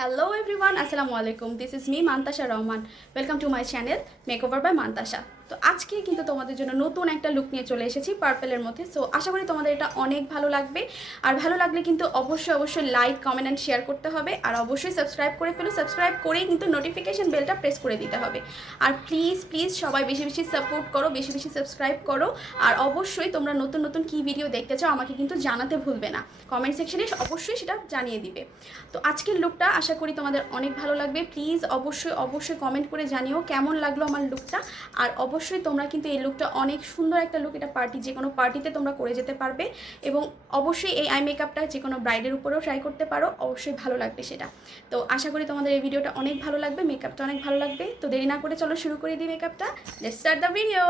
Hello everyone, Assalamualaikum. This is me Mantasha Rahman. Welcome to my channel Makeover by Mantasha. তো আজকে কিন্তু তোমাদের জন্য নতুন একটা লুক নিয়ে চলে এসেছি পার্পলের মধ্যে। সো আশা করি তোমাদের এটা অনেক ভালো লাগবে। আর ভালো লাগলে কিন্তু অবশ্যই লাইক, কমেন্ট এন্ড শেয়ার করতে হবে। আর অবশ্যই সাবস্ক্রাইব করে ফেলো। সাবস্ক্রাইব করেই কিন্তু নোটিফিকেশন বেলটা প্রেস করে দিতে হবে। আর প্লিজ সবাই বেশি সাপোর্ট করো, বেশি সাবস্ক্রাইব করো। আর অবশ্যই তোমরা নতুন কী ভিডিও দেখতে চাও আমাকে কিন্তু জানাতে ভুলবে না। কমেন্ট সেকশনে অবশ্যই সেটা জানিয়ে দিবে। তো আজকের লুকটা আশা করি তোমাদের অনেক ভালো লাগবে। প্লিজ অবশ্যই কমেন্ট করে জানিও কেমন লাগলো আমার লুকটা। আর অবশ্যই তোমরা কিন্তু এই লুকটা অনেক সুন্দর একটা লুক, এটা যে কোনো পার্টিতে তোমরা করে যেতে পারবে। এবং অবশ্যই এই আই মেকআপটা যে কোনো ব্রাইডের উপরেও ট্রাই করতে পারো, অবশ্যই ভালো লাগবে সেটা। তো আশা করি তোমাদের এই ভিডিওটা অনেক ভালো লাগবে, মেকআপটা অনেক ভালো লাগবে। তো দেরি না করে চলো শুরু করে দিই মেকআপটা। Let's start the video.